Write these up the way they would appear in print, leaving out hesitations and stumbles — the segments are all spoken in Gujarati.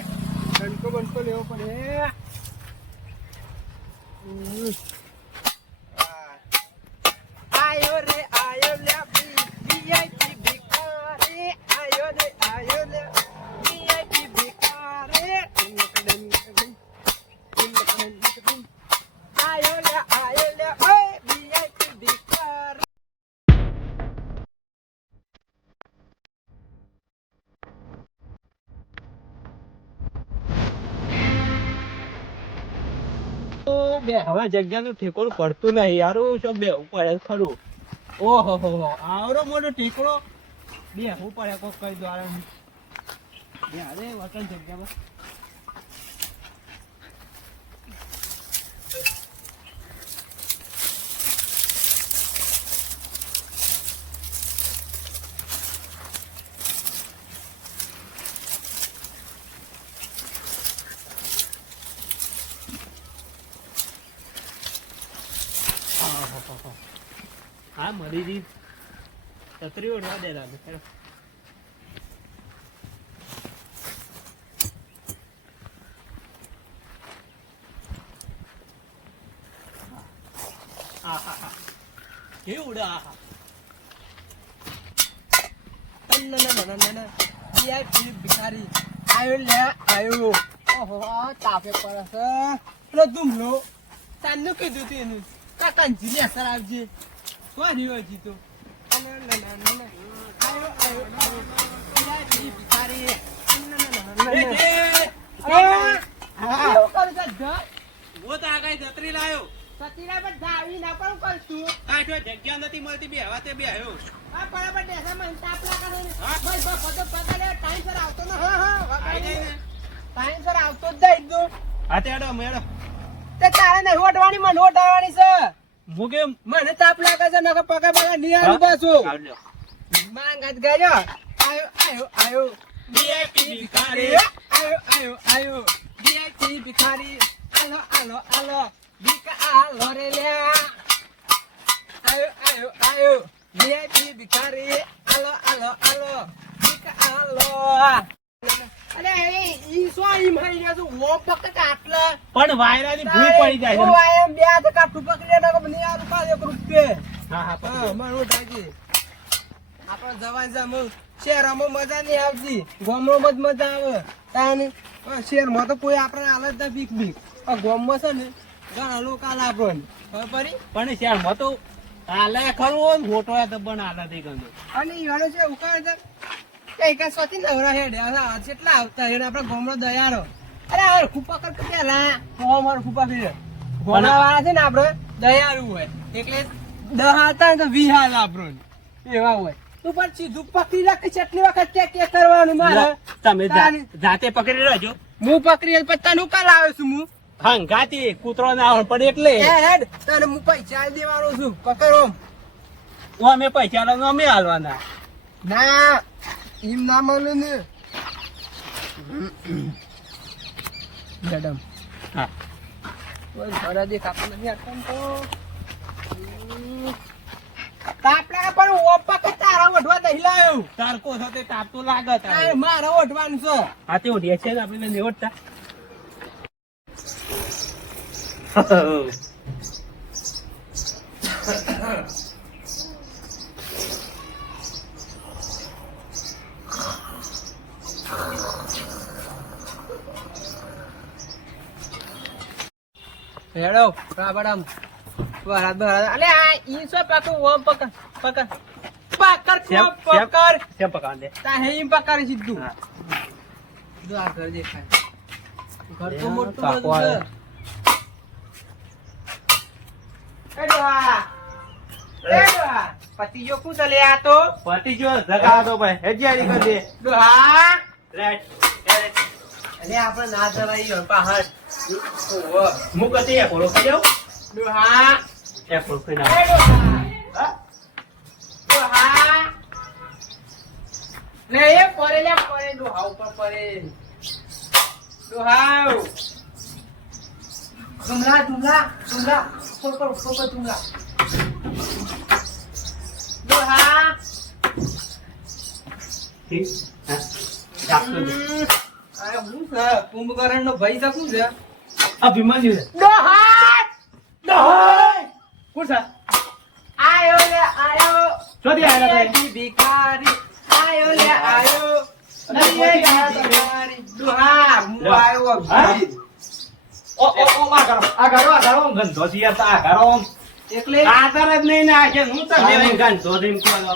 ડંકો બંકો લેવો પડે. આયો રે આયો લે વીઆઈપી ભિખારી. આયો રે આયો લે વીઆઈપી ભિખારી. આયો લે ઓય વીઆઈપી ભિખારી. બે હવે જગ્યાનું ઠેકોડું પડતું નહીં યારું. શું બેહવું પડે ખરું. ઓહો હો આવરો મોટો ઠેકડો બેહવું પડે કોક કઈ દ્વારા. બે અરે વતન જગ્યામાં હા મરી જી છત્રી ઓઢવા દે લાગે. કેવું ઉડા ભિખારી આયો લે આયો. ઓહો તાપે પડે છે. પેલો ધૂમલો તાનું કીધું તું એનું કાકાજી ને અસર આવજે. કોણ રહ્યો જીતો જગ્યા નથી મળતી બે હવા તે બે આવ્યો બરાબર. ટાઈમસર આવતો ને ટાઈમસર આવતો જ જાય તું. હા તેડો મેડો તે તારે નહીં ઓટવાની મને ઓટાવાની છે. મુકે મને તાપ લાગે છે નકર પગે પગે નિયારું પાછું માંગત ગયો. આયો આયો આયો વીઆઈપી ભિખારી. આયો આયો આયો વીઆઈપી ભિખારી. આલો આલો આલો ભીખા આલો રે લે. આયો આયો આયો વીઆઈપી ભિખારી. આલો આલો આલો ભીખા આલો. અરે ઈ સો ઈ મારી ગયા તું વો પકડ આટલા પણ વાયરાની ભૂલ પડી જાય છે. ઓ આયમ બે હાથ કાઠું પકડી ને મને આ રૂપા 1 રૂપિયા. હા હા પકડ મારું ડાજી. આપણે જવાન જામો શહેરમાં મજા નહીં આવતી. ગામમાં જ મજા આવે. તાને શહેરમાં તો કોઈ આપણે હાલત ના બીક બીક. આ ગામમાં છે ને ઘણા લોકો આલા આપણને ખબર પડી. પણ શહેરમાં તો હાલે ખરું મોટો તો પણ હાલત થઈ ગયો. અને ઈવાનો છે ઉકાળ છે કઈ સ્વતી નવરા હેડે કેટલા આવતા હેડ આપડે ગોમડો દયાળો. અરે ખુપા કર પેલા મારું ખુપા ફેર ગોમડા વાળા છે ને આપડે દયાળુ હોય એટલે 10 હતા ને તો 20 હાલ આપડો એવા હોય. તું પણ સીધું પકડી રાખ. કેટલી વખત કે કરવાનું મારે. તમે જાતે પકડી રહેજો. હું પકડી પત્તા નું કાલ આવ્યો છું હું હંગાતી કૂતરો ના આવે પણ એટલે હેડ તને હું પૈસા દેવાનો છું. પકડો અમે પૈસા લો અમે હાલવાના ના એમ ના મળે ને મેડમ. હા ઘણા દેખ આપણને નથી આપતા તો તાપલા પણ ઓપા કે તારા ઓઢવા દઈ લાયો. તારકો સાથે તાપ તો લાગે તારે મારા ઓઢવાનું છે. હા તે ઓઢીએ છે ને આપણે ને ઓઢતા. હેડો રાબડમ બરાબર. અલે આ ઈ સો પકડ ઓમ પકડ પકડ પકડ પકડ કેમ પકડ દે તા હે ઈમ પકડ સીધું. જો આ ઘર દેખાય. ઘર તો મોટું છે. એડો પતિ જો કુ ચલે આ તો પતિ જો જગા દો ભાઈ હેજિયારી કર દે. હા રાઈટ અરે આપણે ના જવાય પહાડ મુકતે એપોલો ખાઈ જાવ. દોહા એપોલો ખાઈ ના. હા દોહા લે એ પડે લે પડે દોહા ઉપર પડે. દોહા જુમલા જુમલા જુમલા ઉપર જુમલા. દોહા ઠીક હા આ હું છે કુંભકર્ણનો ભાઈ છે કોણ છે? અભિમન્યુ છે. ડોહાટ! કોણ છે? આયો લે આયો. શોધી આયેલા તમે? ભીખારી, ભિખારી આયો લે આયો. ભિખારી. ડોહા, હું આયો ભીખારી. આ ગારો ગંધો છે યાર. આ ગારો એટલે આધાર જ નહીં નાખે. હું તો બે ગંધો છે એમ કહેવાનો.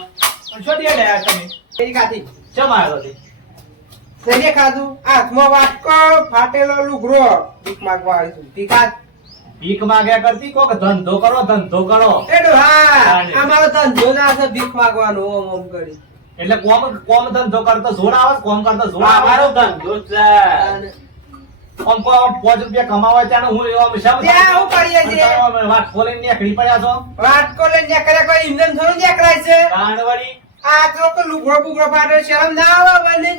પણ શોધી આયેલા યાર તમે. કેરી ખાધી. ચમ આવ્યો તે? શેને ખાધું? હાથમાં વાટકો, ફાટેલો લુગડો. ભીખ માંગવા આવી છું. ભિખાર. ભીખ માંગ્યા કરતી કોક ધંધો કરો, ધંધો કરો. એ ડોહા, અમારો ધંધો ના છે ભીખ માંગવાનો ઓમ ઓમ કરી. એટલે કોમ ધંધો કરતો જોર આવે, કોમ કરતો જોર અમારો આવે. ધંધો છે. આમ કો 5 રૂપિયા કમાવા ત્યાં હું એવા મિશાબ ત્યાં હું કરીએ છીએ? વાત ખોલીને નીકળી પડ્યા છો. વાટકો લઈને નીકળ્યા કોઈ ઇંધણ થોડું નીકળાય છે. કાંડવાળી આ તો કોઈ લુગડો બુગડો ફાટે શરમ ના આવે બને.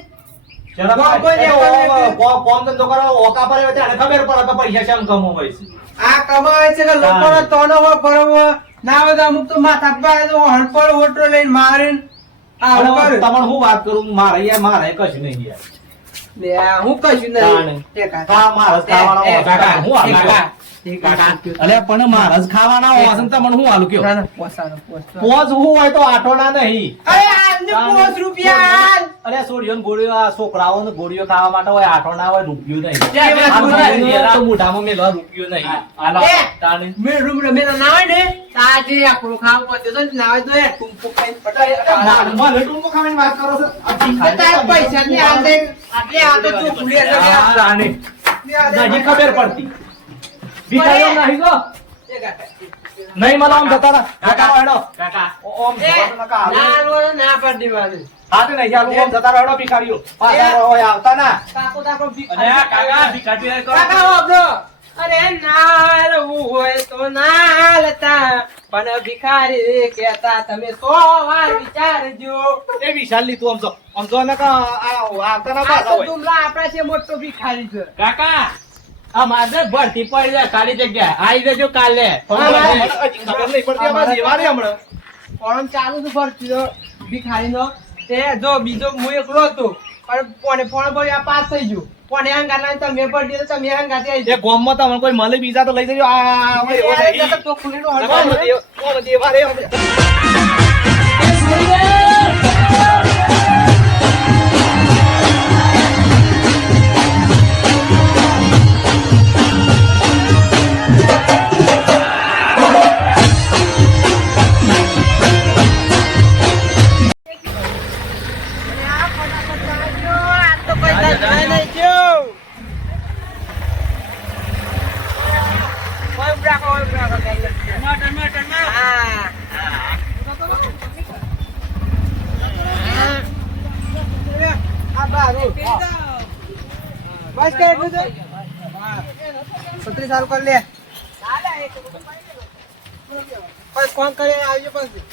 શરમ કોમ આવે. કોઈ નીકળે કોમ ધંધો કરો ઓકા પર ત્યાં ખબર પડે કે પૈસા શેમ કમાવાય છે. આ કમાય છે કે લોકોનો તોનો હો ભરવો ના હોય તો અમુક તો માથા પર તો હણપળ ઓટો લઈને મારીને આવું કરે. તમને હું વાત કરું, મારે કશું નહીં યાર. લે, હું કશું નહીં. એ કાકા. મારે જ ખાવાના એ, હોય. કાકા, હું હાલું એ, કયો? કાકા. એ, કાકા. અલ્યા પણ મારે જ ખાવાના હોય છે ને તમને હું હાલું કયો? ના, ના, પોસાનો, પોસાનો. પોચ હું હોય તો આટોના નહીં. અરે, આજને 5 રૂપિયા આલ. અરે સોડિયો ને ગોળીઓ, આ છોકરાઓ ને ગોળીઓ ખાવા માટે હોય, આટો ના હોય, રૂપિયો નહીં. ત્યાં બે આ રૂપિયા ભાઈઓ તો મોઢામાં મેલવા રૂપિયો નહીં. હાલો, એ. તાણે. મેં રૂમ રમેલા ના હોય ને, તો આજે આપણું ખાવું પડતું હતું ને, ના હોય તો એ ટૂંપો ખાઈને પટાઈ. મને ટૂંકો ખાવાની વાત કરો છો? આ તો ભિખારી તારા પૈસા ની આલે, આટલે આ તો તું ભૂલી હતો કે આ તાણે. નહીં ખબર પડતી. ભિખારીઓ નહીં જો. એ કાકા. નહીં મને આમ જતા રહો. જતા રહો હેડો. કાકા આમ એ, જવાનું નકા હાલો. ના લો, ના પાડી દેવાની. હા તો નહીં ચાલુ. આમ જતા રહો હેડો ભિખારીઓ. પાછા હોય આવતા ના. કાકો તાકો ભીખ અને આ કાકા ભિખારી કરો. કાકા વાપરો. અરે ના રહેવું હોય તો ના લેતા, પણ ભિખારી કહેતા તમે 100 વાર વિચારજો. એ વિશાલ ની તું આમ જો નકા આવતા ના આ પાછા તો હોય. તુમલા આપણા છે મોટો ભિખારી છે. કાકા આ મારે ભરતી પડી જાય ખાલી જગ્યા આવી જજો કાલે. ખબર નહીં પડતી આમાં જીવાને હમણાં. ફોર્મ ચાલુ છે ભરતી ભિખારીનો. તે જો બીજો હું એકલો હતો પણ કોને ફોર્મ ભર્યો આ પાસ થઈ ગયો. કોને હંગાત તમે ભરી દીધો, તમે હંગાત આવી એ જાઓ. ગોમમાં તમને કોઈ મળે બીજા તો લઈ જજો. આ એવો નહીં. તો ખુલીનો નકા હલકો મને એવા રે હમણાં. બસ કે એટલું છે? 36 સાલ કર લે. બસ ફોન કરીને આવજો પછી.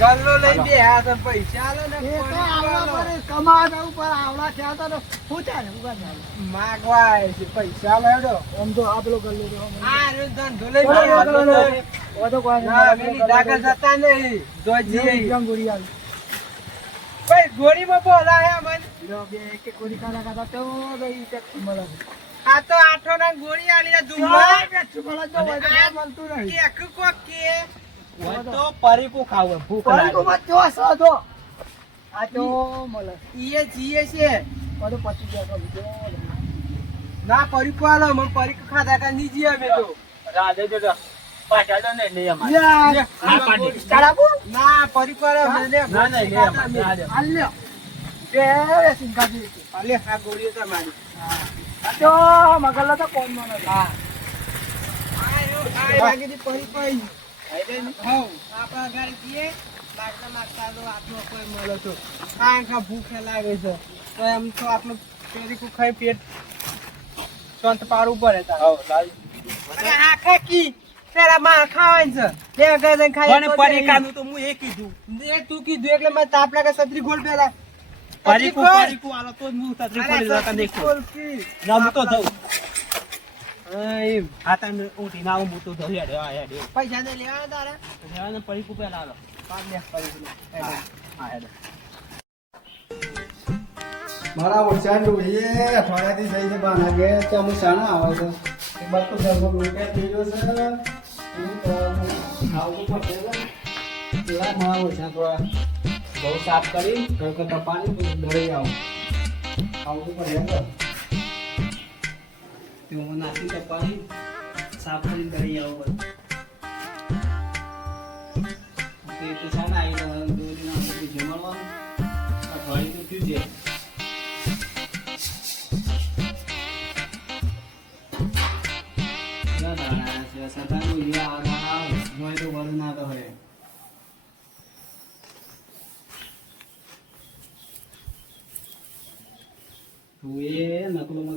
ગલ્લો લઈ બે હાથ પૈસા આલો ને માગવા આવે છે પૈસા આલો હેડો. આ રહ્યો ધંધો લઈ બે. ના, પેલી ડાકર જતા નહીં. જોઈજે. ભાઈ ગોળીમાં બોલાયા મને. આ તો આઠો ના ગોળી આલી ધૂમમાં. કેક કોક કે હોય તો પરીકું ખાવું ભૂખ લાગે. ઈએ જીએ છે. ના પરીકો આલો મને પરીકો ખાધા કા ની જીએ અમે તો. રાધે જો પાછા તો નહીં લઈ અમારે. ના પાડી. ના પરીકો આલો મને ના નહીં લઈ અમારે. અલે આ ગોળીઓ તમારી. આ વાગીની પરીકો આવી. આપણા ઘરે જઈએ લાગતા લાગતા તો આટલો કોઈ મળે તો આખા ભૂખે લાગે છે તો એમ તો આટલું પેરીકું ખાઈ પેટ શાંત પાડવું પડે તારે. આખા કી પેલા માં ખાવાનું છે બે ગરદન ખાઈ પણ પરીકાનું તો હું એ કીધું. એ તું કીધું એટલે મને તાપ લાગે છત્રી ગોળ પેલા પરીકુ કર. પરીકુ આલો તો જ હું તતરી અરે પડી જતા દેખો બોલકી. ના હું તો જઉં હા, એમ. આ તમે ઉઠી ના હું તો જઉં હેડે આ હેડે પૈસા નહીં લેવાના તારા હેડે પરીકુ પેલા આલો પાક લે પૈસા લે. હા હેડે મારા ઓછા જોઈએ અઠવાડિયાથી થઈ છે બાના ઘેર ત્યાં હું શાણા આવે છે એ બધું ઘરમાં લૂંટ્યા થઈ ગયો છે એવું ખાવું પડશે ને. પેલા મારા ઓછા થોડા બહુ સાફ કરી ઘર તપાની દળી આવું ખાવું પડે ને તેમાં નાખી તપાની સાફ કરી દળી આવું બધું તે શાના આવી રહ્યો દોરી નાખી જમવાનું અઠવાડિયું તો થયું છે.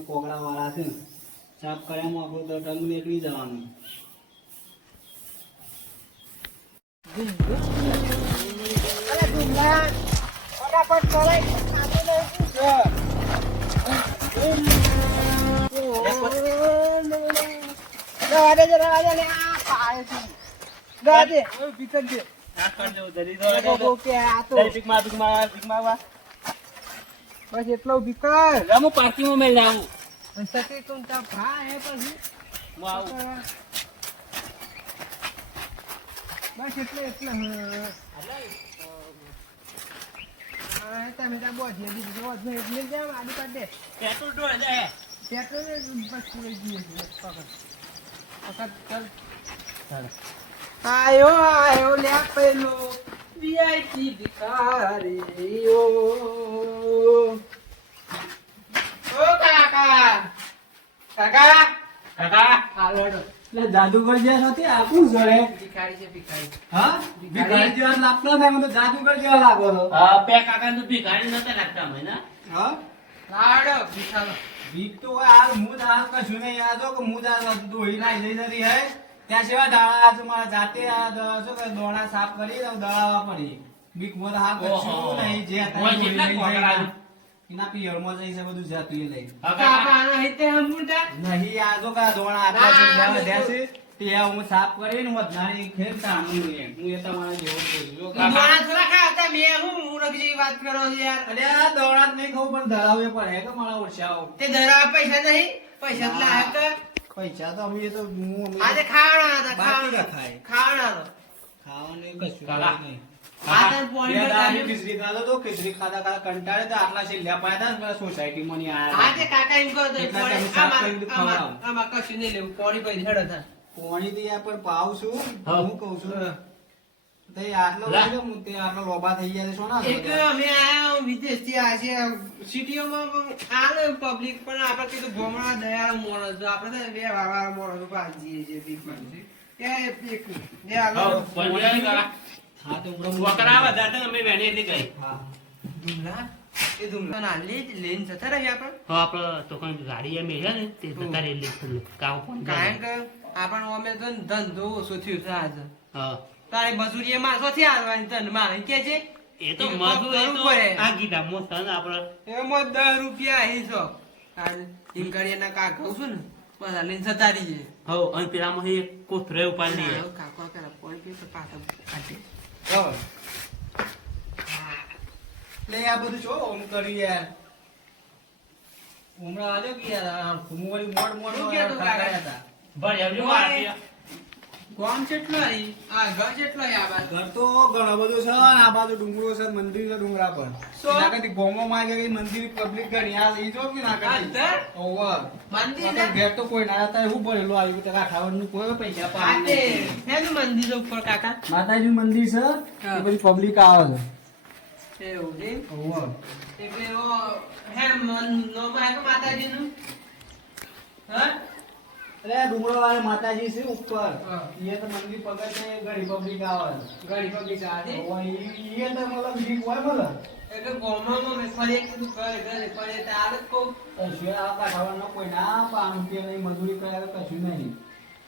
કોકડા વાળા છે સાફ કર્યામાં આપણું તો ટર્મ નીકળી જવાનું. અરે ગુમલા, ફટાફટ ચલાય. ખાતું નહીં શું છે? રવા દે, રવા દે, લે, આ પાડે છે. રવા દે, ઓય ભીખન છે. આ કર દો જલ્દી બહુ દો કે આ તો પીક માં બસ એટલો ભીખન. રમુ પાર્કિંગ માં મેલ જાવું સતી તું તા ભા હે પછી હું આવું બસ એટલે હા તમે તા બોજ ને બીજું બોજ ને એટલે જામ આડી કાઢ દે પેટ્રોલ ઢોળ જાય પેટ્રોલ ને બસ પૂરી ગઈ છે પકડ ચાલ આયો લે પેલો વીઆઈપી ભિખારીઓ ઓ કાકા હાલો એટલે જાદુગર જેવા નથી આપું જોડે ભિખારી છે ભિખારી હા ભિખારી જેવા લાગતો ને મને તો જાદુગર જેવા લાગો છો. બે કાકા તો ભિખારી નતા લાગતા મને હા લાડો ભિખારો બીક તો હોય હાલ હું જ હાલ કશું નહીં યાદ કે હું જ હાલ દોડી ના જઈ નથી હે ત્યાં સેવા દાડા છે મારા જાતે આ શું કે દોણા સાફ કરી દળાવા પડી બીક મોર હાલ કશું નહીં જે હતા ઓય કેટલા કોકડા એના પિયરમાં જઈ છે બધું જાતું એ લઈ કાકા હિતે હમુંડા નહીં આ તો કા દોણા આટલા છે જ્યાં વધ્યા છે તે હું સાફ કરીને વધારી ખેરતા હું એ તમારા જેવો છું જો કાકા મારા થોડા ખાતા મે હું મૂરખ જેવી વાત કરો છો યાર અરે આ દોણા જ નહીં ખાવું પણ ધરાવે પડે કે મારા ઓછાઓ તે ધરા પૈસા નહીં પૈસા જ લાયા કે પૈસા તો અમે તો હું આજે ખાવાના હતા બાકી ખાવાના રખાય ખાવાના ખાવાનું કશું કાકા. નહીં આ તને પોણી બે પર દાડા કાઢ્યું. ખીચડી ખાધો તો ખીચડી ખાધા કંટાળે તો આટલા છેલ્લા પાયા હતા સોસાયટી માં આજે કાકા એમ કહો તો એટલા પોણી તમે સાફ કરીને ખવડાવો. આમાં કશું નહીં લેવું પોણી પૈ હેડો થા પોણી થી યાર પણ પાવ છું હા. હું કઉ છું તે આટલો લા. લઈ લો, હું તે આટલો લોબા થઈ ગયા છે સોના એક અમે આયા વિદેશથી આ છે સિટીઓમાં આને પબ્લિક પણ આપણે કીધું ગોમડા દયાળ મોણસ તો આપણે તો બે વાવા મોણસ પાજીએ છે બીક પાજી એ એક બે આગળ હા તો વકરા વધારે અમે વેણી એટલી ગઈ હા ધુમલા એ ધુમલા ના લઈને જતા રહ્યા આપણે આપડે તો કોઈ ગાડી એમ મેળ્યા ને તે જતા રહી કામ કોણ કારણ કે આપણને અમે તો ધંધો ઓછો થયો છે આજે હા તારી મજૂરી એમાં શોથી આવવાની તને મારે કે છે એ તો એ મજૂર એ કરવું તો પડે. આ ગીધા મોસ્ત ને આપડે એમાં 10 રૂપિયા અહીં છો એમ કરી એના કાકા કહું છું ને બધા લઈને જતા રહીએ હો અને પેલામાં એક કોથરે ઉપાડી લઈએ કાકો કરે પડી ગયું તો પાછા કાઢે ચાલો. લે આ બધું છો ઓમ કરી યાર ઉમરા આલ્યો કે યાર હું વળી મોડ મોડ શું કહેતો કાકા? હતા ભણ એવડી મારતી કોમ કેટલો અહીં આ ઘર કેટલો અહીં આ બાજુ ઘર તો ઘણો બધો છે અને આ બાજુ ડુંગરો છે મંદિર છે ડુંગરા પર સો? એના કરતી ગોમો માં કે મંદિર પબ્લિક ઘણી આ ઈ જો કે ના આ કરતી ઘર? ઓવર મંદિર ને? ઘેર તો કોઈ ના હતા એવું ભરેલું આવ્યું કે ખાવાનું કોઈ પૈસા આ પાડે તે નહીં. શેનું મંદિર ઉપર કાકા માતાજી મંદિર છે હા. એ બધી પબ્લિક આવે એવું છે છે ઓવર એટલે ઓ હે નોમ હે કે માતાજીનું હા અરે આ ડુંગરો વાળા માતાજી છે ઉપર હા. એ તો મંદિર પગડ છે ઘણી પબ્લિક આવે ગળી પગી આધી ઓવર ઈ તો મતલબ બીક હોય મતલબ એટલે ગોમમાં મેં ફરી એક કીધું ઘરે ફરી તાર જ કહું કશું આ કાઢવાનો કોઈ ના 5 રૂપિયા નહીં મજૂરી કર્યા તો કશું નહીં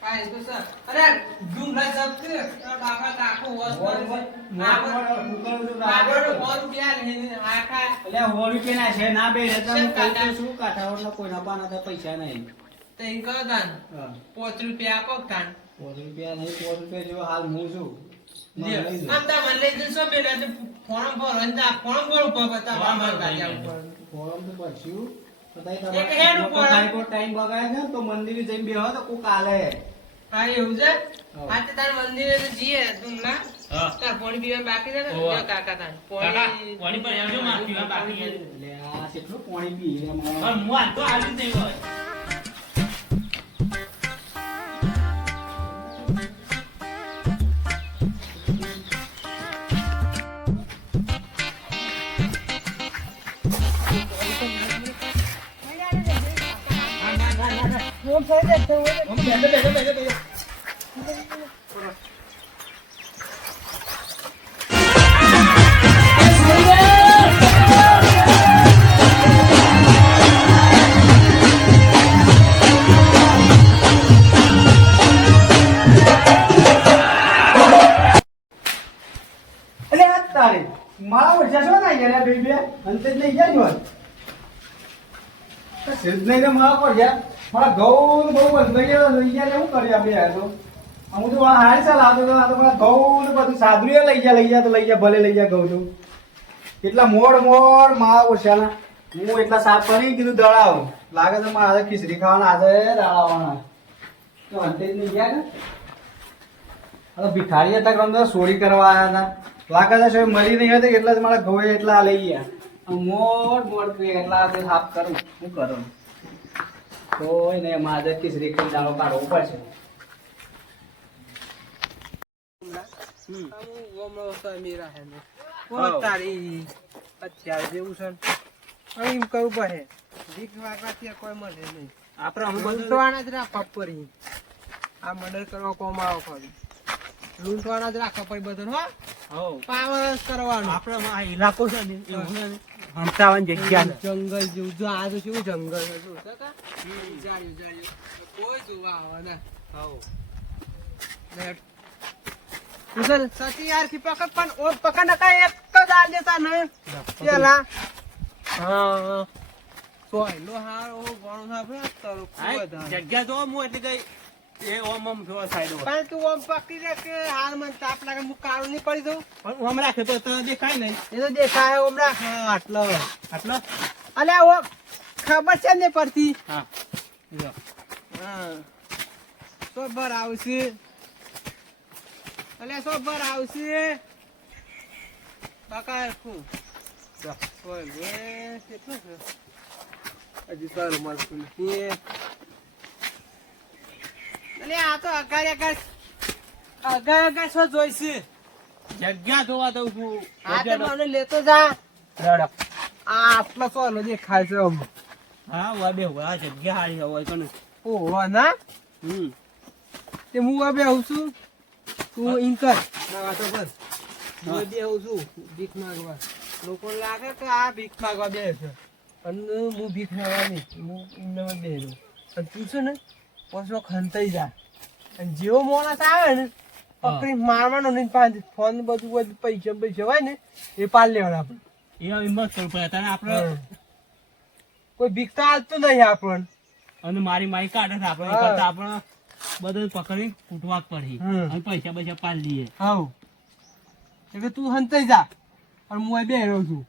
હા, એ તો સર. અરે, ડુંગરા જપતી, તો બાપા કાકુ હોશ કરે છે. આગળ 100 રૂપિયા લઈને આખા અલ્યા 100 રૂપિયાના છે ના બે રહેતા શેમ હું કહું કાકા? તો શું કાંઠાઓના કોઈના પાસે પૈસા નહીં તો એમ કહો તાન. હા. 5 રૂપિયા આપો તાન. 100 રૂપિયા નહીં 100 રૂપિયા જેવો હાલ હું છું મને લ્યો. લઈ દો. આમ તો મને લઈ જશો પેલા તો ફોર્મ ભરો ને આ ફોર્મ ભરો ઉપર બતા માર કાઢ્યા ઉપર. ફોરમ તો ભરશું. તો તઈ એક હેડ તમારે ઉપર. સાહેબો ટાઈમ બગાડે છે ને તો મંદિરે જઈને બેહો તો કોક આલે. હા, એવું છે? હા. હા, તો તાર મંદિરે તો જઈએ ડુંગરા. હા. તાર પાણી પીવાનું બાકી છે ને? ઓવા. લ્યો કાકા તાન. કાકા, પાણી પર આવજો, માર પીવા બાકી છે. એટલે આ કેટલું પાણી પી એમાં. પણ હું આ તો આવી જ નહીં હોય. અલે આ તારે મારા ઓછા છો ના ગયા બે બે અંતે જ લઈ ગયા જોન સિદ્ધ નહીં તો મારા પર ગયા મારા ઘઉં બહુ બંધ ગયો લઈ ગયા શું કરી આપણે યાર તો હું તો આ હારી ચાલ આવતો તો આ તો મારા ઘઉં ને બધું સાદરીએ લઈ ગયા તો લઈ ગયા ભલે લઈ ગયા ઘઉં તો એટલા મોડ મારા ઓછાના હું એટલા સાફ કરી કીધું દળાવ લાગે તો મારે ખીચડી ખાવાના આજે દળાવવાના તો અંતે જ નહીં ગયા ને હવે ભિખારી હતા કે અંદર ચોરી કરવા આવ્યા હતા લાગે છે શું મરી નહીં હતી એટલે જ મારા ઘોડે એટલા લઈ ગયા મોટ એટલા સાફ કરું શું કરું કોઈ નહીં મારે ખીચડી ખાઈ દાડો કાઢવો પડશે તારી અત્યારે જેવું છે ને, હવે એમ કરવું પડે. ભીખ માંગવાથી કોઈ મળે નહીં. આપણે હું બધું લૂંટવાના જ રાખવા પડી. આ મર્ડર કરવા કોમ આવો ફરી. લૂંટવાના જ રાખવા પડી બધું હો. હોવ. પાવર કરવાનું. આપણે આ ઇલાકો છે ને એવું છે ને, હંતાવાની જગ્યા ને. જંગલ જેવું જો આ તો કેવું જંગલ છે જો કાકા? ઉજાડ્યું. કોઈ જોવા આવે ને. ને ઉસલ સતી યાર થી પકડ પણ ઓ પકડ નકા એક જ આ દેતા ને પેલા. હા. સોયલો હારો ગણો સાફે તારો હા, ખૂબ જ. જગ્યા જો હું એટલે કઈ એ ઓમ ઓમ જોવા સાઈડ ઉપર. પણ તું આમ પકડી રે કે હાલ મને તાપ લાગે હું કાળું નહીં પડી દઉં. પણ ઓમ રાખે તો તને દેખાય નહીં. એ તો દેખાય ઓમ રાખ. હા, આટલો આટલો? અલ્યા ઓ ખબર છે ને પડતી. હા. જો. હા. તો બર આવશે. અલ્યા સો બર આવશે. કાકા શું? ઓય વે કેટલું છે? હજી સારું મળતું નથી. અલ્યા આ તો અગાર શું જોઈશે? જગ્યા જોવા દઉં છું. આ તો મને લેતો જા. રડો. આ આટલો સોનો દેખાય છે આમ. હા, વા બે આ જગ્યા હારી હોય કને. ઓહો ના તે હું હવે આવું છું. તું ઇન કર ના વાતો કર. હું બે આવું છું ભીખ માંગવા. લોકો લાગે કે આ ભીખ માંગવા બે છે અને હું ભીખ માંગવા નહીં. હું એમને બે અને તું છે ને પાછો ખંતાઈ જા અને જેવો માણસ આવે ને પકડી મારવાનો નહીં. પાંચ ફોન બધું પૈસા હોય ને એ પાલ લેવાના આપણે. એ હિંમત કરવું પડે તને આપણે. કોઈ ભીખ તો હાલતું નહીં આપણને. અને મારી કાઢે છે આપણે. હા. એ કરતા આપણે બધું પકડી કૂટવા જ પડી. હમ. અને પૈસા પાડી દઈએ. હાઉ એટલે તું હંતાઈ જા અને હું અહીં બેહ્યો છું.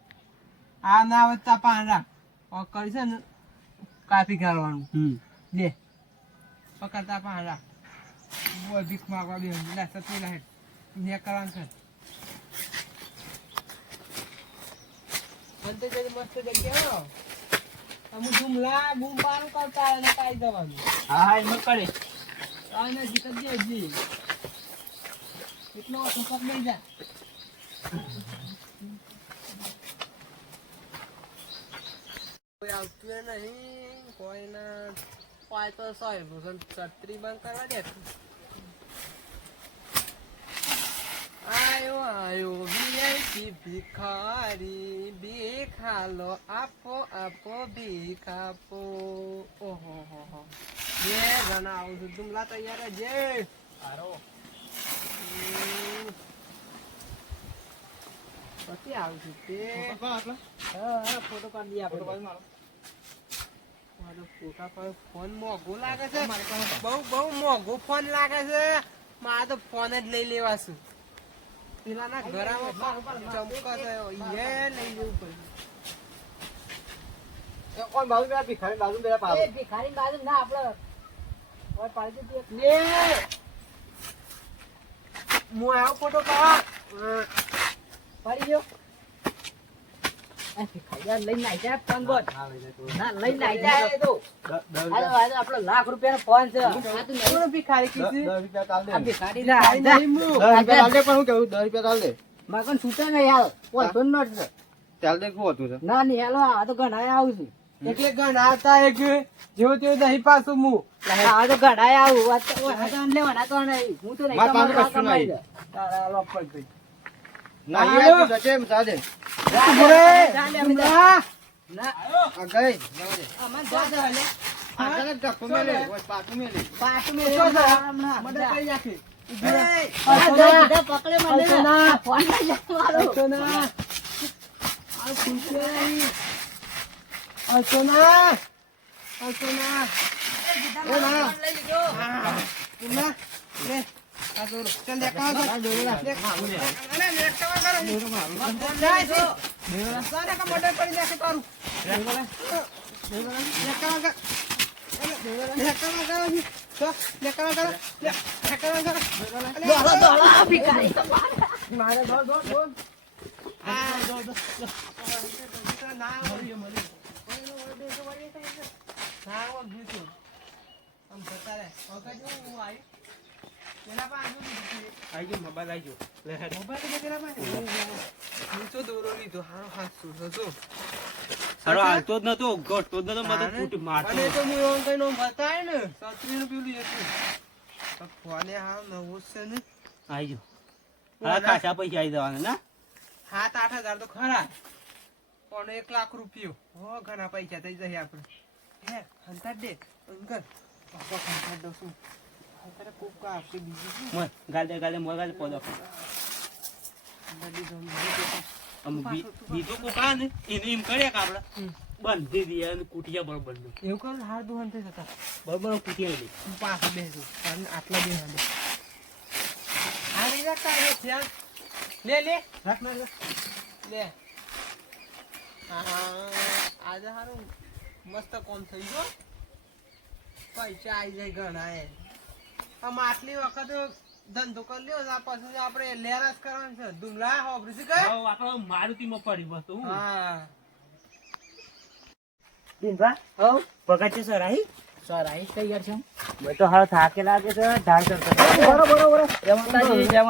આ ના આવે તા પાન રાખ પકડ છે ને કાપી કાઢવાનું. લે પકડતા પાન રાખ. હું અહીં ભીખ માંગવા બે લે સતી લે ને કરવાનું છે. અંતે જઈને મસ્ત જગ્યા હો. અમુ જુમલા બૂમ પાડું કરતા અને કાઈ જવાનું. હા હા હિંમત કરે. આ ને જીત જ જી એટલો સપત નહીં જા. કોઈ આવતું નહીં કોઈના કોઈ તો સાહેબ છત્રી બંધ કરવા દે. આયો વીઆઈપી ભિખારી ભીખ હાલો આપો ભીખ આપો. ઓ ઓહો. બે જણા આવું છું. તુમલા તૈયાર રહેજે. પછી આવું છું તે. હા, ફોટો પાડી દઈએ આપણે. મારો ફોટા પર ફોન મોંઘો લાગે છે. બહુ મોંઘો ફોન લાગે છે. મારે તો ફોન જ લઈ લેવા છું. પેલાના ઘરમાં ચમકો થયો એ લઈ લેવું પડે. કોણ બાજુ પેલા ભિખારી બાજુ પેલા પાડો. એ ભિખારી બાજુ ના આપણે ઓય પાડી દે લે. હું આવો ફોટો પાડ. પાડી દો. આ ભિખારી લઈને આવી જાય ફોન બોલ. ના લઈને આવી જાય તો. હાલો આપણો લાખ રૂપિયાનો ફોન છે. આ તો નવો ભિખારી કીધું. 10 રૂપિયા ચાલ દે. આ ભિખારી ના નહીં હું. 10 રૂપિયા ચાલ દે પણ હું કેવું 10 રૂપિયા ચાલ દે. મારે કોણ છૂટે નહીં હાલ. કોણ તો નોટ છે. ચાલ દે શું હતું છે? ના નહીં હાલો આ તો ગણાય આવું છું. એટલે ગણાતા એક જેવું તેવું નહીં પાછું હું. આ તો ગણાય આવું. આ તો લેવાના તો નહીં. હું તો નહીં મારા પાસે તમારું કશું આ નહીં. કમાઈ જાય. તારા લોપટ ભાઈ. ના હાલો. યાર તું જજે ચાલ દે. ચાલે અમે જા. ના આ ગઈ જવા દે. અમન જા જા લે. આગળ જ ધક્કો મેલે ઓય પાછું મેલે. પાછું મેં જો જા. મદદ કરી નાખી. પકડે મને. ફોન લઈ જા મારો. આ ખુશી નહીં. અસોના એ ના તુમના લે આ તો ચલ દેખાવ કર અરે દેખાવ કરો જાય છે સાને કા મોટર પડી જશે તારું દેખાવ કર મારે દોડ ના હારો હાલતો જ નતો, ઘટતો જ નતો, મને તો ફૂટ મારતો. આઈ ગયો. હા, ખાસા પૈસા આવી જવાના ના? 7-8 હજાર તો ખરા પણ 1 લાખ રૂપિયો હો ઘણા પૈસા થઈ જાય આપણે હે હંતાડ દે અંકલ પાપા હંતાડ દો શું હંતાડે કોક આપશે બીજું શું મોય, ગાલે મોય ગાલે પોદો. બીજો કોક આ ને એને એમ કર્યા કે આપડે બંધી દઈએ અને કુટિયા બરોબર નું. એવું કર હાર દુહાન થઈ જતા બરોબર કુટિયા દે. હું પાછું બેસું અને આટલા બે હાડે આ નહીં રાખતા એ ધ્યાન લે રાખ ના લે આજે હારું મસ્ત કોમ થઈ ગયો પૈસા આવી જાય ઘણા એ આમ આટલી વખત ધંધો કરી લ્યો આ પછી આપણે લેરાસ કરવાનું છે ધુમલા હોબરી છે કઈ આપડે મારુતિમાં પડી બસ તો હા દિનભા હવ પગાર છે સર આહી સર આઈ તૈયાર છે મેં તો હાલ થાકે લાગે છે ઢાળ કરતો. બરોબર જય માતાજી જય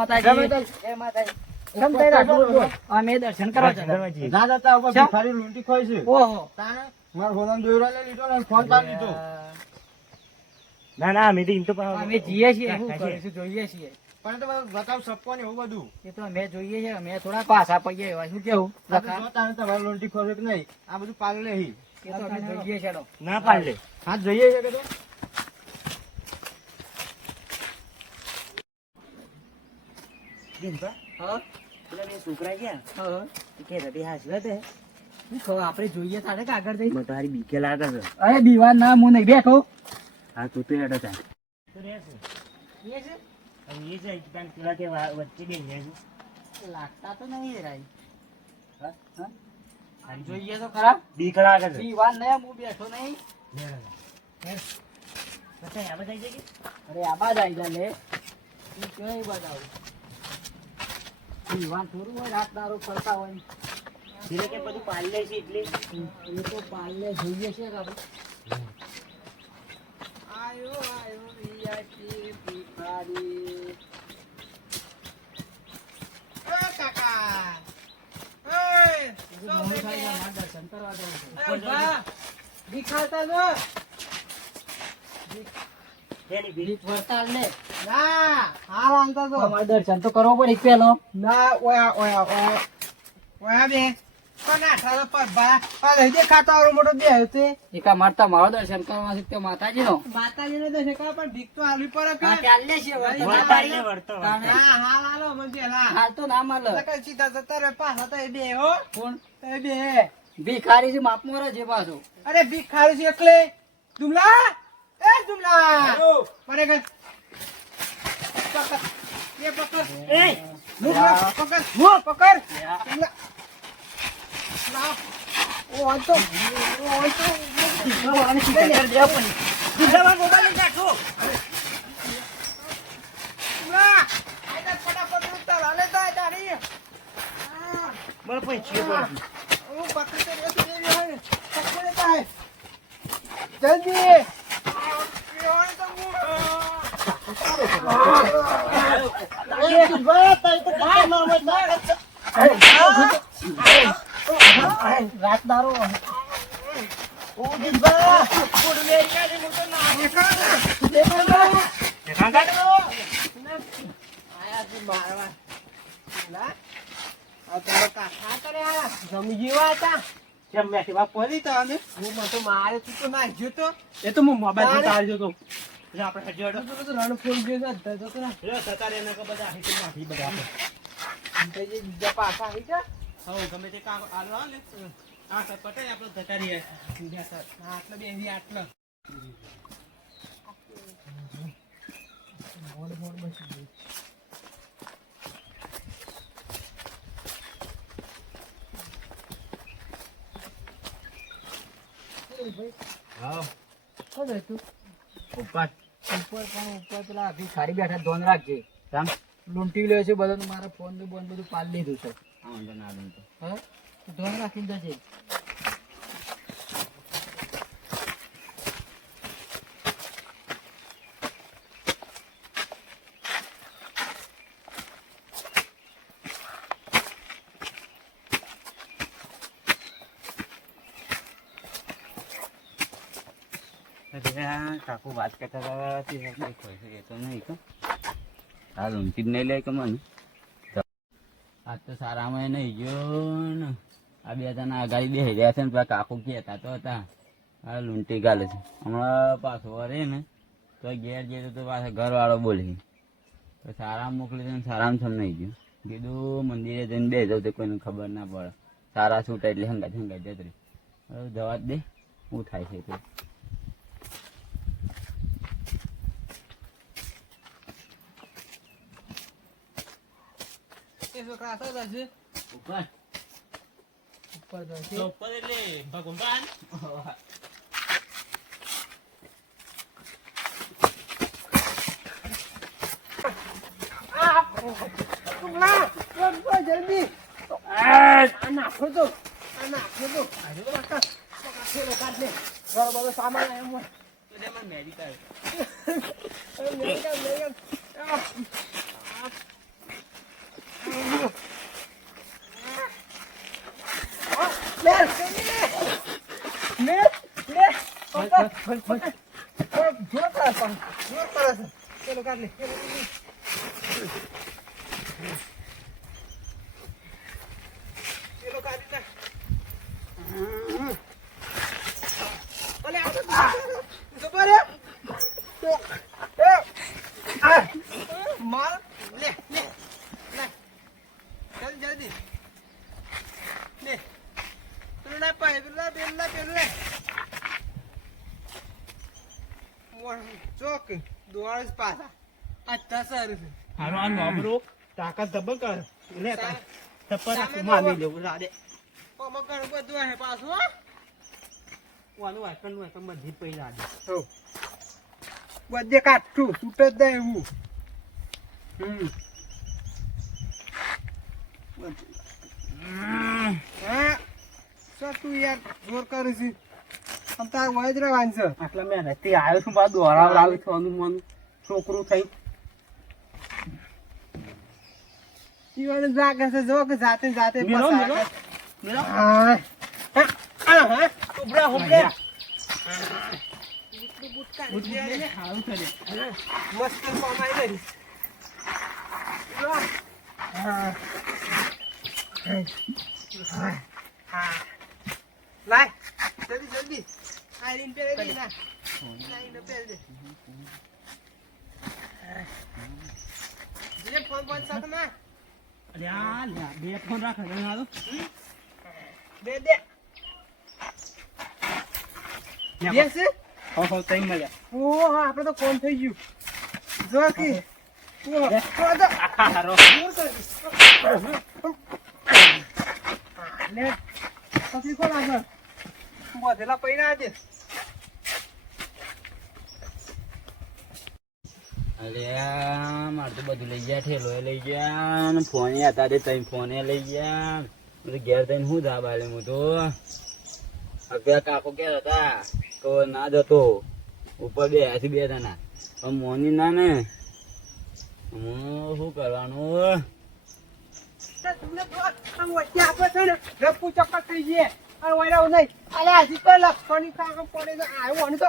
માતાજી અમે દર્શન કરવા જતા ના જતા ઉપર ભિખારી લૂંટી ખોઈ છે. ઓહો મારા ફોન દોયરો લઈ લીધો ને ફોન પાડ લીધો. ના ના અમે તો એમ તો અમે જીએ છીએ શું કરીશું જોઈએ છીએ પણ તો બતાવ સપકો ને એવું બધું. એ તો અમે જોઈએ છીએ અમે થોડા પાછા પડીએ એવા શું કેવું તારે તમારે લૂંટી ખોઈ કે નહીં આ બધું પાલ લે હી. એ તો અમે જોઈએ છે ના પાડ લે. હા જોઈએ છે કે તો દિનભા હા પેલા બે છોકરા ગયા હા કે રડી હાસવે તે શું ખબર આપણે જોઈએ તારે કે આગળ જઈ મને તારી બીકે લાગે છે. અરે દીવાન ના હું નહીં બેઠો હા તો હેડો થાય તો રહેશે. એ છે હવે એ જાય તાન પેલા કે વચ્ચે બેન જાય લાગતા તો નહીં રાઈ છે. જોઈએ તો ખરા બીક લાગે છે. દીવાન ને હું બેઠો નહીં પછી આ બધા જાય કે અરે આબા જાય જા લે ઈ કઈ બતાવું દીવાન થોડું હોય રાત દારૂ ફરતા હોય ધીરે કે બધું પાડી લે છે એટલે એ તો પાલે જોઈએ છે કે આપણે આયો વિયાકી ભિખારી ઓ કાકા ઓય તો દર્શન કરવા દઉં છું બા ભિખારતા જો એની બીક ભીખ વરતાલ ને ના હાર આલતા તો અમારે દર્શન તો કરવો પડે પેલો ના ઓયા ઓયા ઓયા ઓયા બે કોને આઠાનો પગ ભરા? આ લઈ દે ખાતો આવડો મોટો બે આવ્યો તે. એકા મારતા મારો દર્શન કરવા છે તે માતાજીનો. માતાજીને તો શેકાવ પણ ભીખ તો આલવી પડે કે? હા, ચાલ લે છે વળતો. વળતાઈને વળતો. તાણે. હા, હાલ આલો મને પેલા. હાલ તો ના મળે. નકર સીધા જતા રહે પાછા તો એ બે હો. કોણ? તો એ બે. ભિખારી છે માપમાં રહે છે પાછો. અરે ભીખ ખારું છે એટલે. જુમલા એ જુમલા મારે કઈ પકડ એ પકડ એ મુક પકડ મુક પકડ જુમલા લાવ ઓ અંતો જુમલામાં મોબાઈલ રાખો. જુમલા આઈના ફટાફટ ઉતાર હાલે તા તારી મને પૈસા પડે. હું પકડ તે રેસ દે હે પકડ તા હે જલ્દી યોર તો મુ એ તો હું મોબાઈલ ઉતારજો તો. એટલે આપણે હજી અડો. રણ ફોન ગયો છે તો ના લ્યો, જતા રહે નકર બધા અહીં માફી બધા આપણે. બીજા પાછા આવી જા હઉ, ગમે તે કામ આલો હાલે. આ પટાઈ આપણે જતા રહીએ. આટલો બે આટલો હા. શું તું ઉપર. ઉપર પણ ઉપર પેલા ભિખારી બેઠા ધોન રાખજે. રામ. લૂંટી લે છે બધું. મારા ફોન ને બોન બધું પાડી લીધું છે. હા, વાંધો ના આવે તો. હા, ધોન રાખીને જજે. કાકુ વાત કરતા હતા એ તો નહીં તો આ લૂંટી જ નહીં લે કે મને આજ તો સારામાં નહીં ગયો ને. આ બે જણા આગાડી બેસી રહ્યા છે ને પેલા કાકુ કહેતા તો હતા આ લૂંટી ગાલે છે. હમણાં પાછો વરે ને તો ઘેર જઈએ તો પાછા ઘરવાળો બોલી તો સારામાં મોકલી દે ને સારામાં સમ નહીં ગયો. કીધું મંદિરે જઈને બે જાવ તો કોઈને ખબર ના પડે. સારા છૂટા એટલે હંગાત જતરી. હવે જવા જ દે શું થાય છે તો. છોકરા તો જશે ઉપર ઉપર જશે ઉપર એટલે ભગવાન જલ્દી નાખો તો સામાન મેડિકલ માલ લે લે જલ્દી લે પેલું ના પાય પેલું ચોક દોડ પાછા આ તસર હારો આ નોબરો તાકાત દબક લે થપ્પર મારી લેવું રાડે મકર બધું હે પાછું વાનું વાયકન બધી પઈ રાડે હો બધે કાઠું છૂટ જ દે એવું હા શું તું યાર જોર કરું છું આમ તાર વય જ રહેવાનું છે આટલા મહેનત થી આવ્યો છું બાદ દોરા લાવી થવાનું મન છોકરું થઈ ઈવાને જાગે છે જો કે જાતે મેલો, પસાર મેલો. કરે. મેલો. હા હા ઉભરા ઉભરા સારું કરે મસ્ત કમાઈ લઈ હા હા લાય જલ્દી જલ્દી આઈરીન પહેરી દે ના આઈરીન પહેરી દે જે ફોન બંધ સાથ ના અરે આ લે બે ફોન રાખ હવે હાલો દે દે બેસ હો તઈ મળ્યા ઓ હા આપણે તો ફોન થઈ ગયું જો કે ઓ તો હારો લે પછી કોણ આગળ બોધેલા પૈણા આજે અરે મારે તો બધું લઈ ગયા ઠેલો લઈ ગયા ને ફોન હતા તે તઈ ફોને લઈ ગયા બધું ઘેર થઈને શું થા બાલે હું તો અત્યારે કાકો ક્યાં હતા તો ના જતો ઉપર બે હાથી બે જણા પણ મોની ના ને હું શું કરવાનું તમને તો આમ વચ્ચે આપણે છે ને રપુ ચક્કર થઈ જઈએ અને વળાવ નહીં અલ્યા હજી તો લખવાની કામ પડે તો આવ્યું તો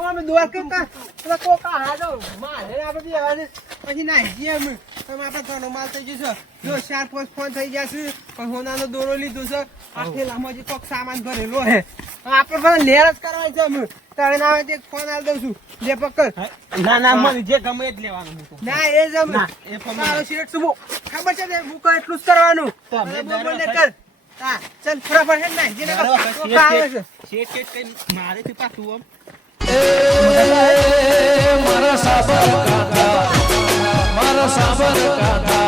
અમે દોર કરતા પેલા કોકા હાલો મારે આપણે આવે પછી નાહી જઈએ અમે તમે આપણે ઘણો માલ થઈ જશે જો 4-5 ફોન થઈ જશે પણ હોનાનો દોરો લીધો છે આ થેલામાં જે કોક સામાન ભરેલો હે આપણે બધા લેર જ કરવાની છે અમે તારે ના આવે તે ફોન આલ દઉં છું લે પકડ ના ના મને જે ગમે એ જ લેવાનું ના એ જ અમે તારો સિરેટ સુબો ખબર છે ને મુકો એટલું જ કરવાનું તમે બોલ ને કર હા ચાલ ફટાફટ હેડ નાખ જેને કોકા આવે છે શેટ શેટ કઈ મારે થી પાછું આમ મારા સાબર કાકા